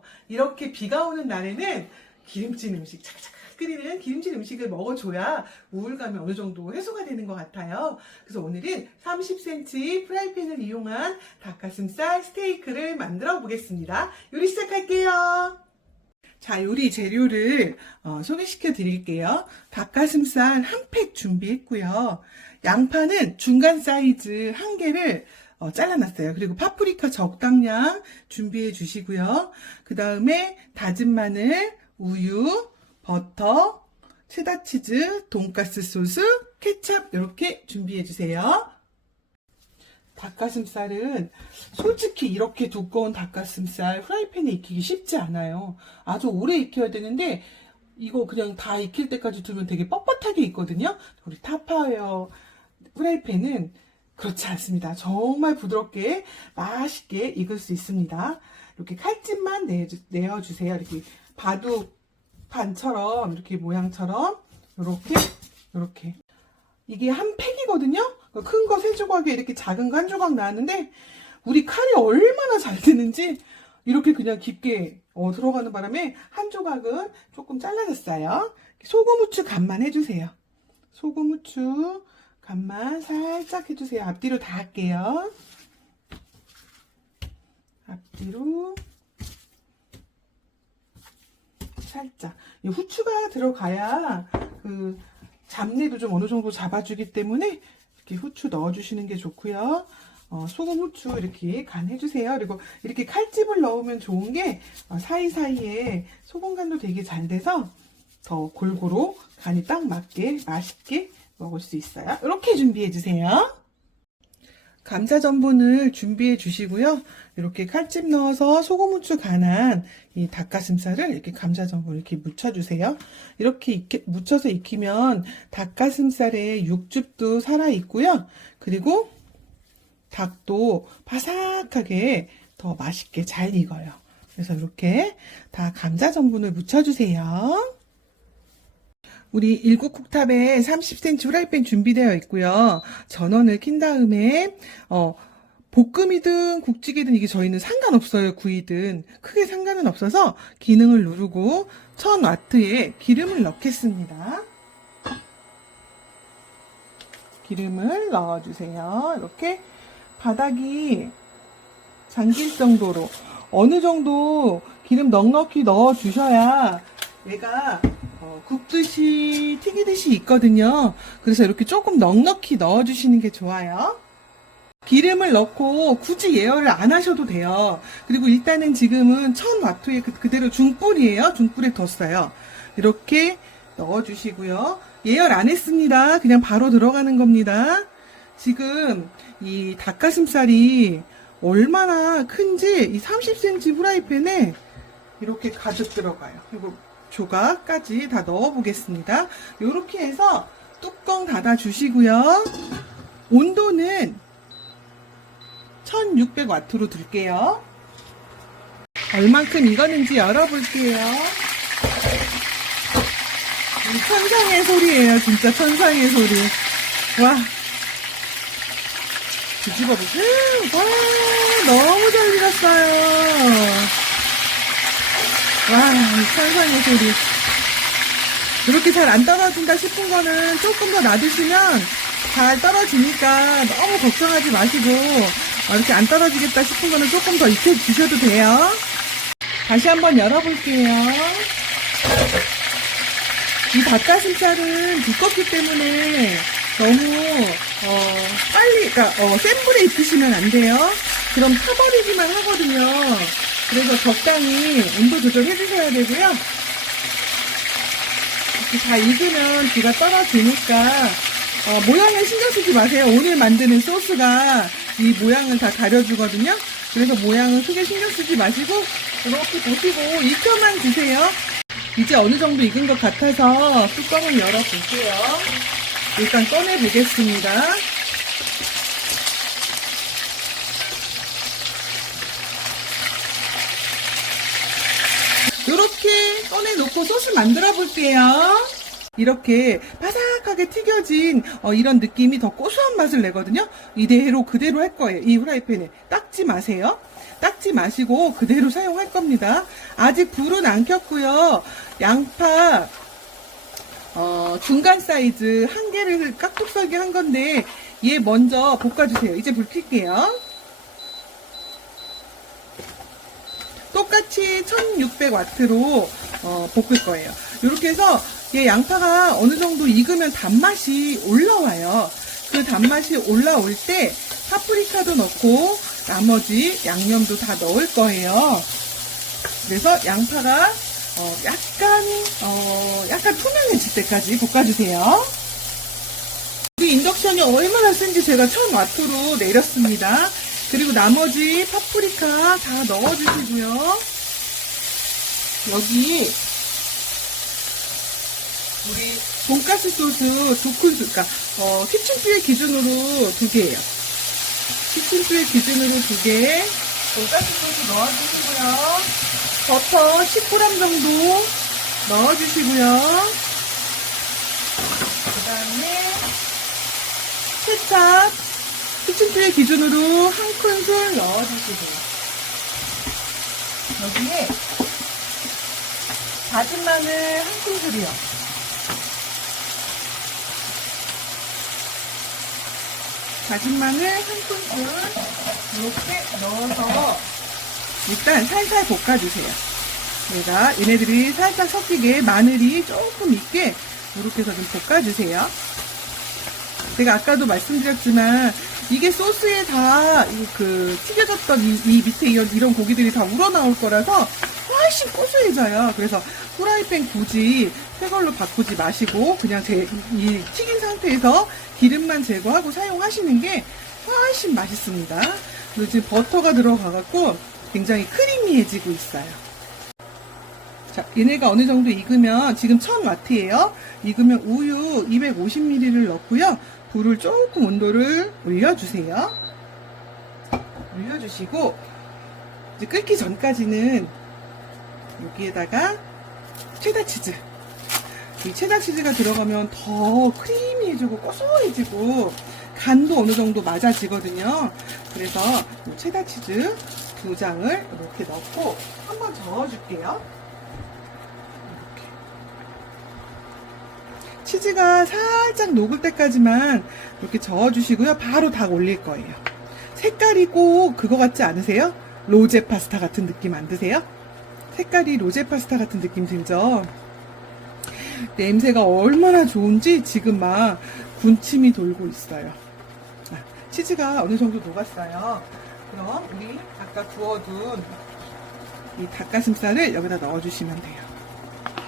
좋아요. 이렇게 비가 오는 날에는 기름진 음식, 차가차가 끓이는 기름진 음식을 먹어줘야 우울감이 어느 정도 해소가 되는 것 같아요. 그래서 오늘은 30cm 프라이팬을 이용한 닭가슴살 스테이크를 만들어 보겠습니다. 요리 시작할게요. 자, 요리 재료를 소개시켜 드릴게요. 닭가슴살 한 팩 준비했고요. 양파는 중간 사이즈 1개를 잘라놨어요. 그리고 파프리카 적당량 준비해 주시고요. 그 다음에 다진 마늘, 우유, 버터, 체다치즈, 돈가스 소스, 케첩 이렇게 준비해 주세요. 닭가슴살은 솔직히 이렇게 두꺼운 닭가슴살 프라이팬에 익히기 쉽지 않아요. 아주 오래 익혀야 되는데 이거 그냥 다 익힐 때까지 두면 되게 뻣뻣하게 익거든요. 우리 타파웨어 프라이팬은 그렇지 않습니다. 정말 부드럽게 맛있게 익을 수 있습니다. 이렇게 칼집만 내어주세요. 이렇게 바둑판처럼 이렇게 모양처럼 이렇게 이게 한 팩이거든요. 큰 거 3조각에 이렇게 작은 거 1조각 나왔는데 우리 칼이 얼마나 잘 드는지 이렇게 그냥 깊게 들어가는 바람에 한 조각은 조금 잘라졌어요. 소금 후추 간만 해주세요. 소금 후추 간만 살짝 해주세요. 앞뒤로 다 할게요. 앞뒤로 살짝. 이 후추가 들어가야 그 잡내도 좀 어느 정도 잡아주기 때문에 이렇게 후추 넣어주시는 게 좋고요. 소금 후추 이렇게 간 해주세요. 그리고 이렇게 칼집을 넣으면 좋은 게 사이사이에 소금 간도 되게 잘 돼서 더 골고루 간이 딱 맞게 맛있게 먹을 수 있어요. 이렇게 준비해 주세요. 감자 전분을 준비해 주시고요. 이렇게 칼집 넣어서 소금 후추 간한 이 닭가슴살을 이렇게 감자 전분을 이렇게 묻혀주세요. 이렇게 묻혀서 익히면 닭가슴살의 육즙도 살아있고요. 그리고 닭도 바삭하게 더 맛있게 잘 익어요. 그래서 이렇게 다 감자 전분을 묻혀주세요. 우리 1국 쿡탑에 30cm 프라이팬 준비되어 있고요. 전원을 킨 다음에 볶음이든 국찌개든 이게 저희는 상관없어요. 구이든 크게 상관은 없어서 기능을 누르고 1000W에 기름을 넣겠습니다. 기름을 넣어주세요. 이렇게 바닥이 잠길 정도로 어느 정도 기름 넉넉히 넣어주셔야 얘가 굽듯이 튀기듯이 있거든요. 그래서 이렇게 조금 넉넉히 넣어주시는 게 좋아요. 기름을 넣고 굳이 예열을 안 하셔도 돼요. 그리고 일단은 지금은 1000W에 그대로 중불이에요. 중불에 뒀어요. 이렇게 넣어주시고요. 예열 안 했습니다. 그냥 바로 들어가는 겁니다. 지금 이 닭가슴살이 얼마나 큰지 이 30cm 프라이팬에 이렇게 가득 들어가요. 그리고 조각까지 다 넣어 보겠습니다. 이렇게 해서 뚜껑 닫아 주시고요. 온도는 1600W로 둘게요. 얼만큼 익었는지 열어볼게요. 천상의 소리예요. 진짜 천상의 소리. 와, 뒤집어 보세요. 와, 너무 잘 익었어요. 와, 천상의 소리. 이렇게 잘 안 떨어진다 싶은 거는 조금 더 놔두시면 잘 떨어지니까 너무 걱정하지 마시고 이렇게 안 떨어지겠다 싶은 거는 조금 더 익혀주셔도 돼요. 다시 한번 열어볼게요. 이 닭가슴살은 두껍기 때문에 너무 빨리, 그러니까 센 불에 익히시면 안 돼요. 그럼 타버리기만 하거든요. 그래서 적당히 온도 조절해 주셔야 되고요. 이렇게 다 익으면 뒤가 떨어지니까 모양에 신경 쓰지 마세요. 오늘 만드는 소스가 이 모양을 다 가려주거든요. 그래서 모양은 크게 신경 쓰지 마시고 이렇게 보시고 익혀만 주세요. 이제 어느 정도 익은 것 같아서 뚜껑을 열어볼게요. 일단 꺼내보겠습니다. 이렇게 꺼내놓고 소스 만들어 볼게요. 이렇게 바삭하게 튀겨진 이런 느낌이 더 고소한 맛을 내거든요. 이대로 그대로 할 거예요. 이 후라이팬에 닦지 마세요. 닦지 마시고 그대로 사용할 겁니다. 아직 불은 안 켰고요. 양파 중간 사이즈 한 개를 깍둑 썰기 한 건데 얘 먼저 볶아주세요. 이제 불 켤게요. 똑같이 1600W로 볶을 거예요. 이렇게 해서 얘 양파가 어느 정도 익으면 단맛이 올라와요. 그 단맛이 올라올 때 파프리카도 넣고 나머지 양념도 다 넣을 거예요. 그래서 양파가 약간 투명해질 때까지 볶아주세요. 우리 인덕션이 얼마나 센지 제가 1000W로 내렸습니다. 그리고 나머지 파프리카 다 넣어주시고요. 여기 우리 돈가스 소스 2큰술, 그러니까 키친필 기준으로 2개예요. 키친필 기준으로 2개 돈가스 소스 넣어주시고요. 버터 10g 정도 넣어주시고요. 그 다음에 케찹 키친필 기준으로 1큰술 넣어주시고요. 여기에 다진 마늘 1큰술이요. 다진 마늘 1큰술 이렇게 넣어서 일단 살살 볶아주세요. 얘네들이 살짝 섞이게 마늘이 조금 있게 이렇게 해서 좀 볶아주세요. 제가 아까도 말씀드렸지만 이게 소스에 다 튀겨졌던 이 밑에 이런 고기들이 다 우러나올 거라서 훨씬 고소해져요. 그래서 후라이팬 굳이 새 걸로 바꾸지 마시고 그냥 이 튀긴 상태에서 기름만 제거하고 사용하시는 게 훨씬 맛있습니다. 그리고 지금 버터가 들어가갖고 굉장히 크리미해지고 있어요. 자, 얘네가 어느 정도 익으면 지금 1000W예요. 익으면 우유 250ml를 넣고요. 불을 조금 온도를 올려주세요. 올려주시고 이제 끓기 전까지는 여기에다가 체다치즈, 이 체다치즈가 들어가면 더 크리미해지고 고소해지고 간도 어느 정도 맞아지거든요. 그래서 체다치즈 2장을 이렇게 넣고 한번 저어줄게요. 치즈가 살짝 녹을 때까지만 이렇게 저어주시고요. 바로 닭 올릴 거예요. 색깔이 꼭 그거 같지 않으세요? 로제 파스타 같은 느낌 안 드세요? 색깔이 로제 파스타 같은 느낌 들죠? 냄새가 얼마나 좋은지 지금 막 군침이 돌고 있어요. 치즈가 어느 정도 녹았어요. 그럼 우리 아까 구워둔 이 닭가슴살을 여기다 넣어주시면 돼요.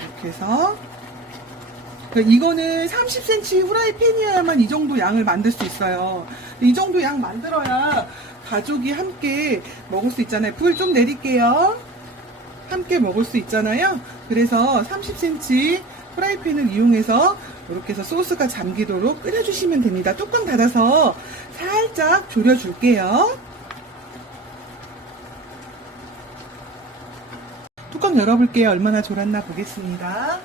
이렇게 해서 이거는 30cm 후라이팬이어야만 이 정도 양을 만들 수 있어요. 이 정도 양 만들어야 가족이 함께 먹을 수 있잖아요. 불 좀 내릴게요. 함께 먹을 수 있잖아요. 그래서 30cm 프라이팬을 이용해서 이렇게 해서 소스가 잠기도록 끓여주시면 됩니다. 뚜껑 닫아서 살짝 졸여줄게요. 뚜껑 열어볼게요. 얼마나 졸았나 보겠습니다.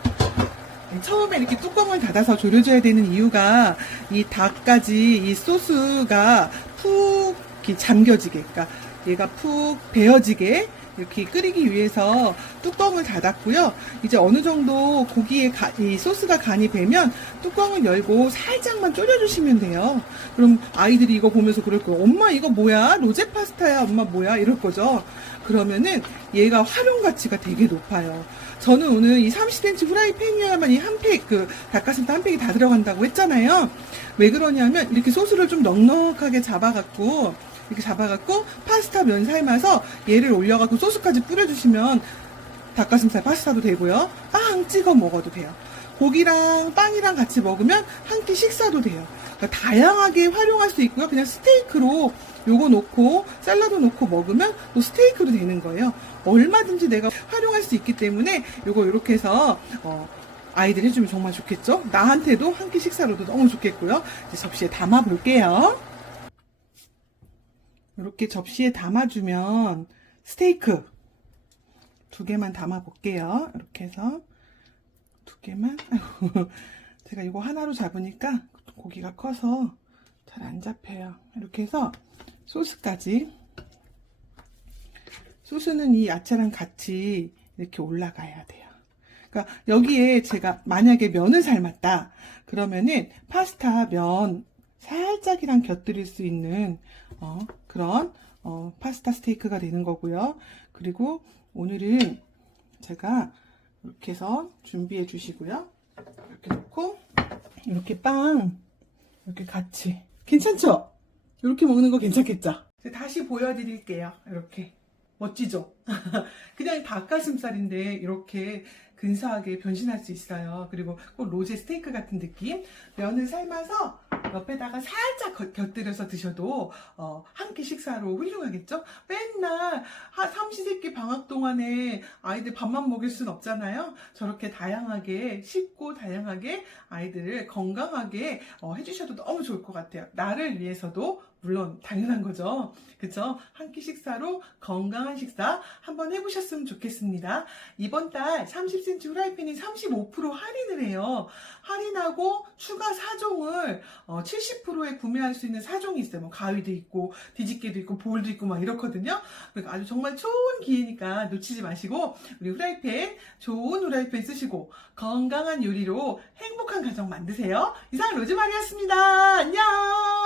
처음에 이렇게 뚜껑을 닫아서 졸여줘야 되는 이유가 이 닭까지 이 소스가 푹 잠겨지게, 그러니까 얘가 푹 배어지게 이렇게 끓이기 위해서 뚜껑을 닫았고요. 이제 어느 정도 고기에 이 소스가 간이 배면 뚜껑을 열고 살짝만 졸여주시면 돼요. 그럼 아이들이 이거 보면서 그럴 거예요. 엄마 이거 뭐야? 로제 파스타야? 엄마 뭐야? 이럴 거죠. 그러면은 얘가 활용 가치가 되게 높아요. 저는 오늘 이 30cm 후라이팬이어야만 이 한 팩, 닭가슴살 한 팩이 다 들어간다고 했잖아요. 왜 그러냐면 이렇게 소스를 좀 넉넉하게 잡아갖고 파스타 면 삶아서 얘를 올려갖고 소스까지 뿌려주시면 닭가슴살 파스타도 되고요. 빵 찍어 먹어도 돼요. 고기랑 빵이랑 같이 먹으면 한 끼 식사도 돼요. 그러니까 다양하게 활용할 수 있고요. 그냥 스테이크로 요거 놓고 샐러드 놓고 먹으면 또 스테이크도 되는 거예요. 얼마든지 내가 활용할 수 있기 때문에 요거 이렇게 해서 아이들 해주면 정말 좋겠죠. 나한테도 한 끼 식사로도 너무 좋겠고요. 이제 접시에 담아 볼게요. 이렇게 접시에 담아주면 스테이크 2개만 담아 볼게요. 이렇게 해서 2개만. 제가 이거 하나로 잡으니까 고기가 커서 잘 안 잡혀요. 이렇게 해서 소스까지. 소스는 이 야채랑 같이 이렇게 올라가야 돼요. 그러니까 여기에 제가 만약에 면을 삶았다 그러면은 파스타 면 살짝이랑 곁들일 수 있는 그런 파스타 스테이크가 되는 거고요. 그리고 오늘은 제가 이렇게 해서 준비해 주시고요. 이렇게 놓고 이렇게 빵 이렇게 같이 괜찮죠? 이렇게 먹는 거 괜찮겠죠? 다시 보여드릴게요. 이렇게 멋지죠? 그냥 닭가슴살인데 이렇게 근사하게 변신할 수 있어요. 그리고 꼭 로제 스테이크 같은 느낌. 면을 삶아서 옆에다가 살짝 곁들여서 드셔도 한 끼 식사로 훌륭하겠죠? 맨날 삼시세끼 방학 동안에 아이들 밥만 먹일 순 없잖아요. 저렇게 다양하게 쉽고 다양하게 아이들을 건강하게 해주셔도 너무 좋을 것 같아요. 나를 위해서도 물론 당연한 거죠. 그쵸? 한 끼 식사로 건강한 식사 한번 해보셨으면 좋겠습니다. 이번 달 30cm 후라이팬이 35% 할인을 해요. 할인하고 추가 4종을 70%에 구매할 수 있는 4종이 있어요. 뭐 가위도 있고 뒤집개도 있고 볼도 있고 막 이렇거든요. 그러니까 아주 정말 좋은 기회니까 놓치지 마시고 우리 후라이팬 좋은 후라이팬 쓰시고 건강한 요리로 행복한 가정 만드세요. 이상 로즈마리였습니다. 안녕.